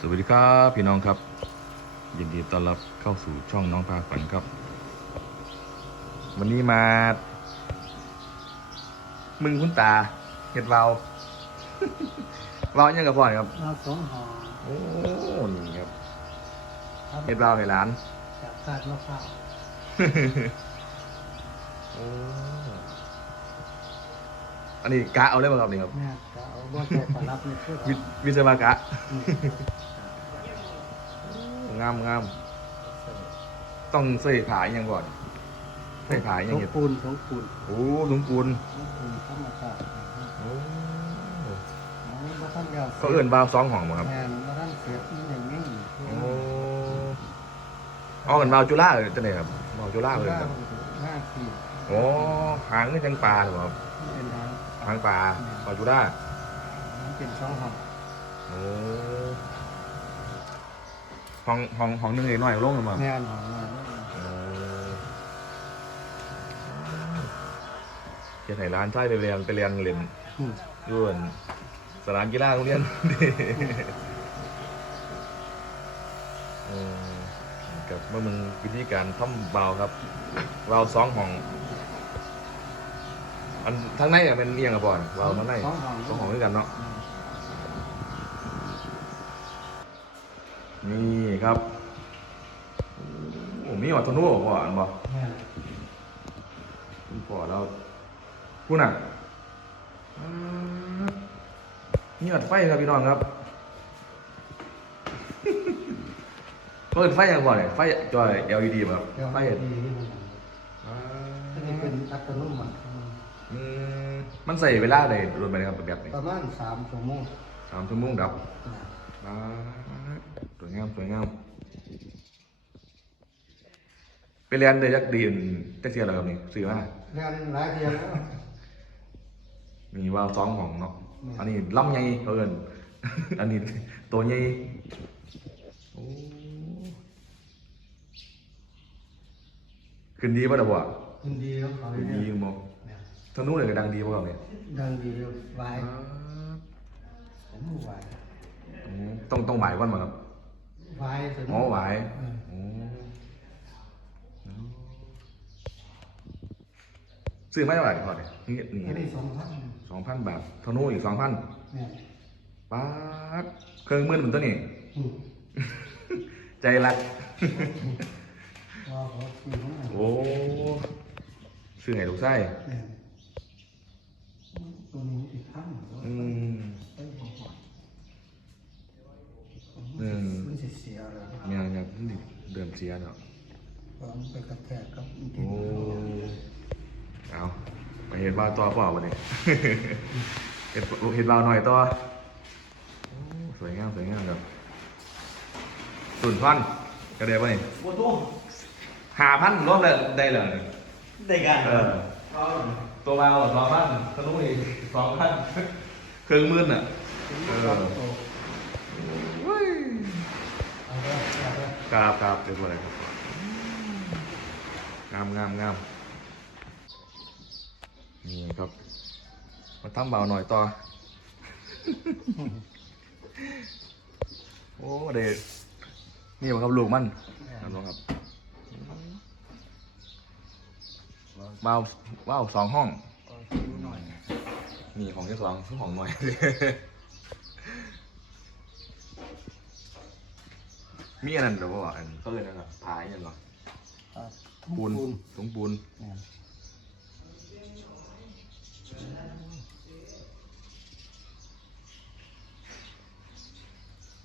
สวัสดีครับพี่น้องครับ ยินดีต้อนรับเข้าสู่ช่องน้องพาฝันครับ วันนี้มา มึงคุณตาเห็ดวาววาวยังกับพ่อครับ เราสองห่อโอ้นี่ครับครับเห็ดวาวในร้าน จากคาดมะพร้าวโอ้อันนี้กะเอาเลยมาครับนี่ครับ แม่ จะเอาบ่ใจปลารับในเพื่อวิวิศวกะงามงามต้องใส่ผายยังก่อนใส่ผายสยังงเห็ดปูนสงปูนโอ้หลุงปูนสงปูนธรรมชาติโอ้อันนี้บ่ท่านยาวเขาเอื่นบาวสองห้องบ่ครับแม่นบ่ท่านเสียที่อย่างนี้โอ้เอากันบาวจุฬาเลยจะไหนครับบาวจุฬาเลยครับห้าขีดโอ้หางนี่จังปลาหรือเปล่าครับเป็นทางหางปลาบาวจุฬามัน เป็นสองห่อโอ้ห้องห้องห้องหนึงเลยน้อยลงหรือเปล่าแม่นห่อมาโอ้เจะไหนร้านใช่ไปเรียนไปเรียนเรียนอืมอยุ่นสนามกีฬาโรงเรียนเออกับเมื่อมึงวิธีการทำเบาครับเบาสองห้อง อันทั้งในอะเป็นเอียงกับบอลเบาทั้งในสองห่อสองห้องด้วยกันเนาะ นี่ครับโอ้มีวัตถุนุ่บ่อันบ่แม่นคุณพ่อเราพูดน่ะอืมนี่อัดไฟครับพี่น้องครับ เปิดไฟยังบ่เนี่ยไฟจอย LED บ่ครับเดี๋ยวไฟให้ดีนี่มันอ่าอันนี้เป็นอัตโนมัติอืมมันใส่เวลาได้รวมไปนะครับแบบนี้ประมาณสามชั่วโมงสามชั่วโมงดับนะอ่า สวยงามสวยงามไปเรียนเดยักดีนจักเสียแล้วครับนี่ซื้อมาเรียนหลายเดือนแล้วมีวาล์วสองของเนาะอืมอันนี้ล่ำใหญ่เอินอันนี้ตัวใหญ่โอ้ขึ้นดีป่ะเดี๋ยวบ่ยินดีแล้วเขาขึ้นเนี่ดียมั้งเนี่ยทางนู้นเลยก็ดังดีป่ะเนี่ยดังดีวายผมวาย อืมต้องต้องหมายวันมาครับวายถึงอ๋อหมายเออโอ้ซื้อไม่เท่าไหร่ก่อนเนี่ยนี่อันนี่นี้สองพันสองพันบาททางนู้นอีกสองพันเนี่ยป๊าดเครื่องมือเหมือนตัวนี้ อืมใจรัก ว่าเขาซื้อของมันโอ้ซื้อไงลูกไส้เนี่ยตัวนี้อีกพันอืม ไปบอกว่า อืม มันสิเสียแล้ว เนี่ยเนี่ย เดิมเสียเนาะวางไปกระแทกกับอินเทอโอ้ร์เน็ตเอาไปเห็นบ้าวต่อเปล่าวะเนี่ยเห็นเห็นบ้าวหน่อยต่อโอ้สวยงามสวยงามครับตุ่นพันกระเดียวป่ะนี่โอ้โหหาพันรวมเลยได้เลยได้กันเออตัวบ้าวสองพันทะลุอีกสองพันเครื่องมือน่ะเออ กราบกราบเรียบร้อยครับงามงามงามนี่ครับ มาทำเบาหน่อยต่อ โอ้เด็นี่บ่ครับลูกมันครับน้องครับเบาเบาสองห้องต่อคิวหน่อยนี่ของที่สองคือของหน่อย มีอันนั้นเดี๋ยวบอกอันเขาเลยนะครับพายยังเหรออ่าทุ่งปูนปูนถุงปูนเนี่ย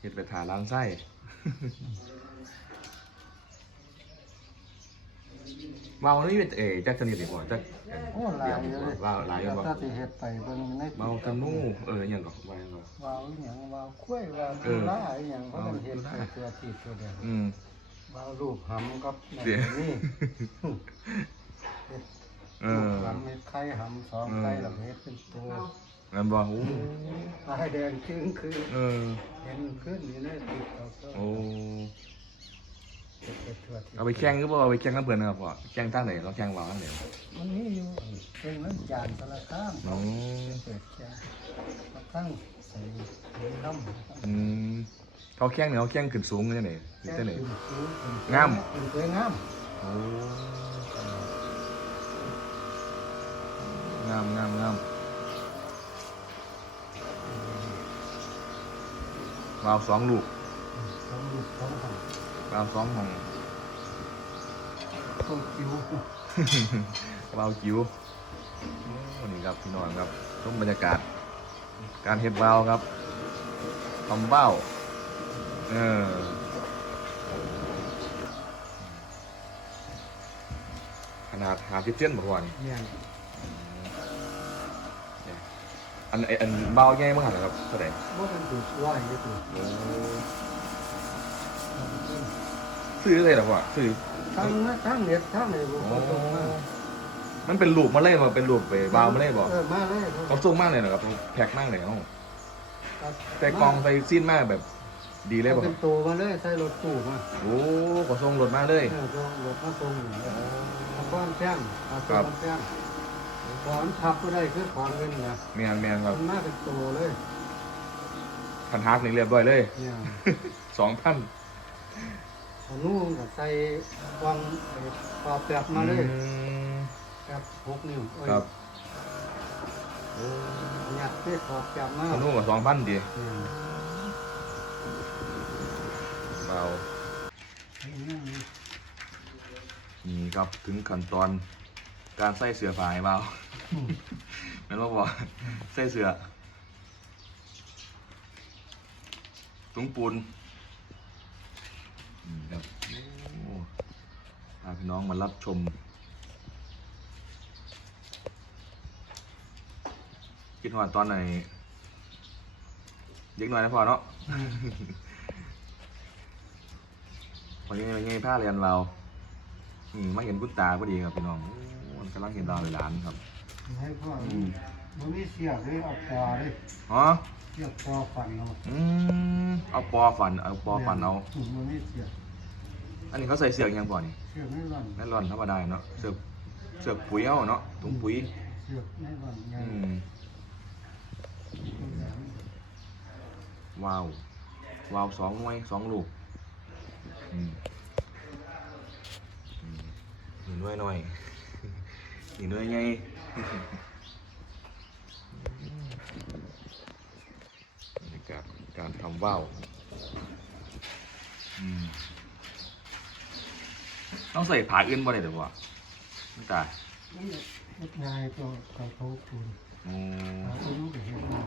เห็ดไปถาล้างไส้ เมานี่เป็นเอ๋จักสนิทดีกว่าจักโอ้หลายเลยว่าหลายกันบ่าถ้าสิเฮ็ดไปเบิ่งในเมาตะนู่เอออย่างก่อนว่าอย่างก่อนว่าวอีหยังว่าวคุ้ยว่าวเอตุลาอีหยังเขากันเฮ็ดไปตุลาตัวติดตัวเดียวอืมว่าวรูปหำกับนี่เอรูอหำเม็ดไข่หำสองไข่แล้วก็เฮ็ดเป็นตัวงั้นบอกโอ้ลายแดงจึ้งคือเออเห็นขึ้นอยู่ในติดเอาโอ้ เอาไปแข่งก็บอกเอาไปแข่งน้ำเพื่อนนะครับพ่อแข่งทางไหนเราแข่งวางทางไหนมันมีอยู่เป็นน้ำจานสารคามอ๋อเปิดแค่มาตั้งใส่ในลำอืมเขาแข้งเนี่ยเขาแข้งขึ้นสูงจังได๋แค่จังได๋เป็นสูงเป็นงามเป็นสวยงามโอ้งามงามงามวาวสองลูกสองลูกสองพันวาวสองห้อง ต้นคิ้ววาวจิ๋วโอ้นี่ครับพี่น้องครับชมบรรยากาศ การเฮ็ดวาวครับทำเบ้าเออขนาดหาสิบเส้นบ่วันเนี่ยอันไอ้อันเบ้าแง่เมื่อไหร่ครับเท่าไหร่ว่าเป็นตัวว่ายก็ตัวซื้อเลยเหรอพ่อซื้อ ทั้งนะทั้งเน็ตทั้งไหนบุกตรงมามันเป็นลูกมาเลยบ่เป็นลูกไปเบ้ามาเลยบ่เออมาเลยเขาส่งมากเลยเหรอครับแพ็คมากเลยเนาะใส่กล่องใส่ซีนมากแบบดีเลยบ่คเป็รับนตัวมาเลยใส่รถตู้มาโอ้ก็ส่งรถมาเลย เออตัวรถมาส่งตะก้อนแป้งตะก้อนแป้งขอนทับก็ได้คือขอนเงินนะแมนแมนครับมันมาเป็นตัวเลยพันฮักนี่เรียบร้อยเลยเนี่ยสองพัน เอานุ่งกับใส่กวางไอ้ปอบแบบมาเลยแบบหกนิ้วเอ้ยครับหยัดที่ขอบแบบมาขนุ่มกับสองพันดีเนี่ยเบานี่ครับถึงขั้นตอนการใส่เสื้อผ้าให้เบาแม่นบ่บอกใส่เสื้อถุงปูน นี่ครับโอ้พาพี่น้องมารับชม คิดว่าตอนไหนเด็กหน่อยนะพ่อเนาะ วันนี้ยังไงผ้าเรียนเราอืมมาเห็นกุณตาพอดีครับพี่น้องโอ้มันกำลังเห็นดาวเลยหลานครับ ให้พ่อ อืม มันมีเสียบเลยเอาปอเลยอ๋อเสียบปอฟันเอาอืมเอาปอฝันเอาปอฝันเอาอืมมันมีเสียบอันนี้เขาใส่เสือกยังปอนี่เสียบไม่ร่อนแน่นอนธรรมดาเนาะเสือกเสือกปุ๋ยเอาเนาะถุงปุ๋ยเสียบไม่ร่อนไงอืมว้าวว้าวสองหน่วยสองลูกอืมอืมอีกหน่วยหน่อยอีกหน่วยไง บรรยากาศการทำ ว่าวอืมต้องใส่ผ้าอื่นบ่ได้เดี๋ยววะไม่ตายนี่เฮ็ดง่ายก็กระทบคุณโอ้หาตัวนู้นไปเห็นง่าย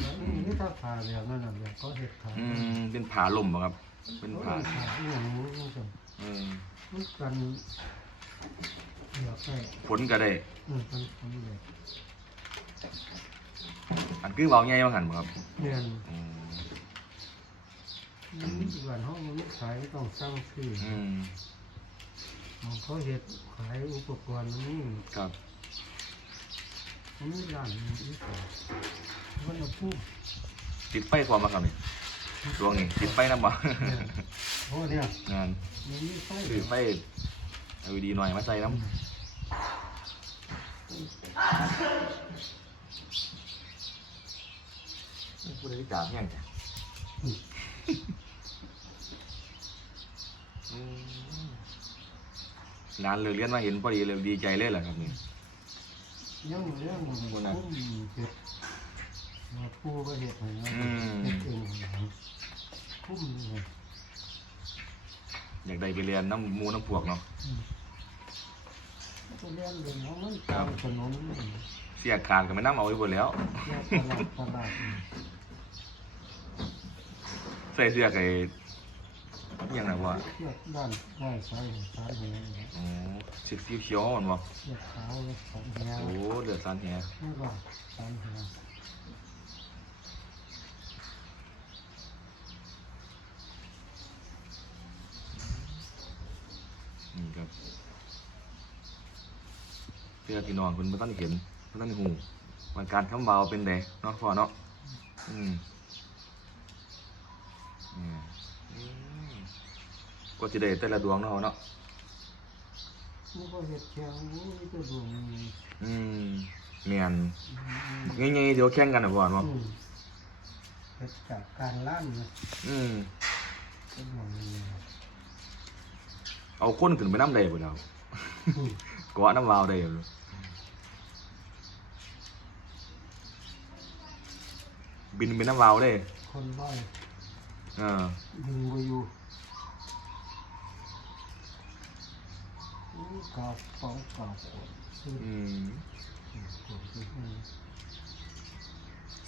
แล้วนี่ถ้าผ่าแบบนั้นน่ะแบบก็เห็ดขาอืมเป็นผ้าลมบ่ครับ เป็นผ้าผ่าอหย่างนี้มันจะอืม มันกัน เหลือแค่ฝนก็ได้ อืมเป็นคนเลยอันคือเบาใหญ่มาหันบ่ครับเนี่ย อืมมันมีวันห้องมันขายต้องสร้างซื้ออืมของเขาเห็ดขายอุปกรณ์มันนี่ครับมันไม่ร้านมันอีกแล้วมันเอาพูดติดไฟพร้อมมาครับนี่ดวงนี่ติดไฟนำบ่โอ้เนี่ยงานมันมีไฟถือไฟเอาดีหน่อยมาใส่น้ำ พูดได้จ่าแห้งจ้ะอืมร้านเลยเลี้ยนมาเห็นพอดีเลยดีใจเลยแหละครับนี่ยังเรื่องมันพูคุ้ดมนะเห็ดมาปูก็เห็ดให้นะอืมเห็ดเองคุ้มเลยอยากได้ไปเรียนน้ำหมูน้ำพวกเนาะอืมก็ เลี้ยงเรื่องของมันตามถนนเนี่ยเสียการก็ไม่น้ำเอาไว้หมดแล้วตลาดตลาดอืมใส่เสื้อไอ้อิหยังไงวะเชือกด้านได้สายสายแหงเนี่ยอ๋อสีเขียวๆมันวะเชือกขาวเลยสายแหงโอ้เดือดซันแฮไม่ว่าสายแหง นี่ครับ เพื่อพี่น้องคุณไม่ต้องเห็นไม่ต้องหูวันการคำเบาเป็นไดเนาะพ่อเนาะอืมอืมอืมก็จะได้แต่ละดวงเนาะเนาะมันก็เห็ดแข็งนี่ก็ดวงมันอืมเมียนง่ายๆเดี๋ยวแข่งกันนะพ่อเนาะอืมเกิดจากการล้านนะอืมเป็นหมองนี้เอาคนขึ้นไปน้ำได้บ่เนาะ อืมเกาะน้ำวาวได้อยู่บินไปน้ำวาวได้คนร้อยเออยิงไปอยู่อู้กาบฟองกาบขวดซื้ออืมขวดซื้ออืม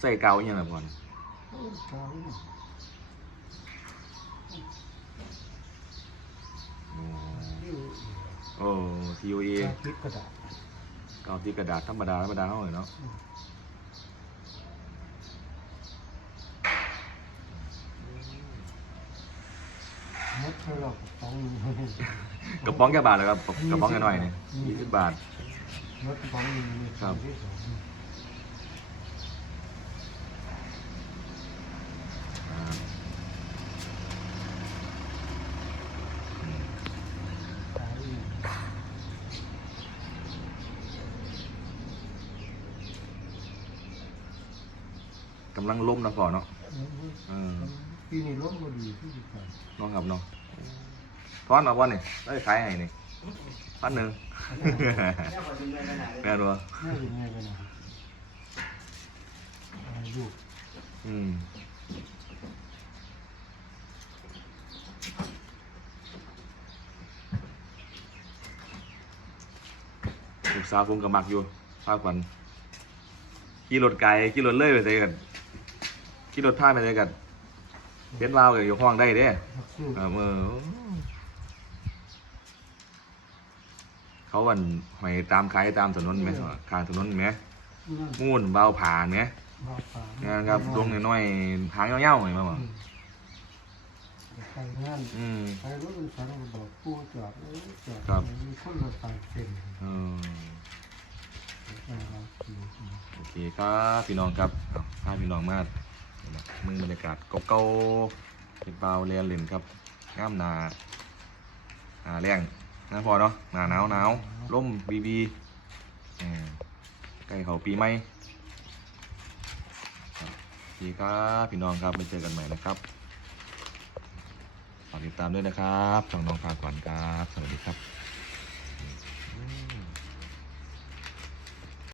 ใส่เกาอหยังไงพ่อนโอ้กาบเนี่ย อ๋อ อยู่ โอ้ TOA กาบพริกกระดาษเกาที่กระดาษธรรมดาธรรมดาเท่าไหร่เนาะเม็ดเท่าเรากับฟองนี้กระป๋องแค่บาทเลยครับกระป๋องแค่หน่อยนี่ยี่สิบบาทเม็ดฟองนี้มีครับที่สอง อ่า ขายอยู่ กำลังล้มนะพ่อเนาะอืมเออปีนี้ล้มมาดีที่สุดก่อนน้องครับเนาะทอนเอาวันนี่ได้ขายไงนี่พันหนึ่งแม่นบ่น่าจะง่ายไปหน่อยอายุอืมลูกสาวผมก็มักอยู่ภาควันขี่รถไกลขี่รถเลื่อยไปใส่กัน ขี่รถผ่านไปใส่กันเห็นวาวก็อยู่ห้องได้เด้นักสู้เออเออเขาวันหอยตามขายตามถนนไหมขางถนนไหมนั่นมูนวาวผ่าไหมมาป่างานครับดวงน้อยๆหางเงี้ยวๆหน่อยมาบ่อืมไปงานอืมไปรถเป็นสันก็บอกปูจอดเอ้ยจอดครับมีคนรถไฟเต็มเออนะครับขี่ขี่โอเคครับพี่น้องครับเอาพาพี่น้องมา มึงบรรยากาศเก่าๆเป็นเปล่าเรียนเล่นครับง่ามนาหาแรงนะพอเนาะหนาหนาวหนาวร่มบีบีใกล้เขาปีใหม่ครับโอเคครับพี่น้องครับไปเจอกันใหม่นะครับฝากติดตามด้วยนะครับช่องน้องพาก่อนครับ สวัสดีครับ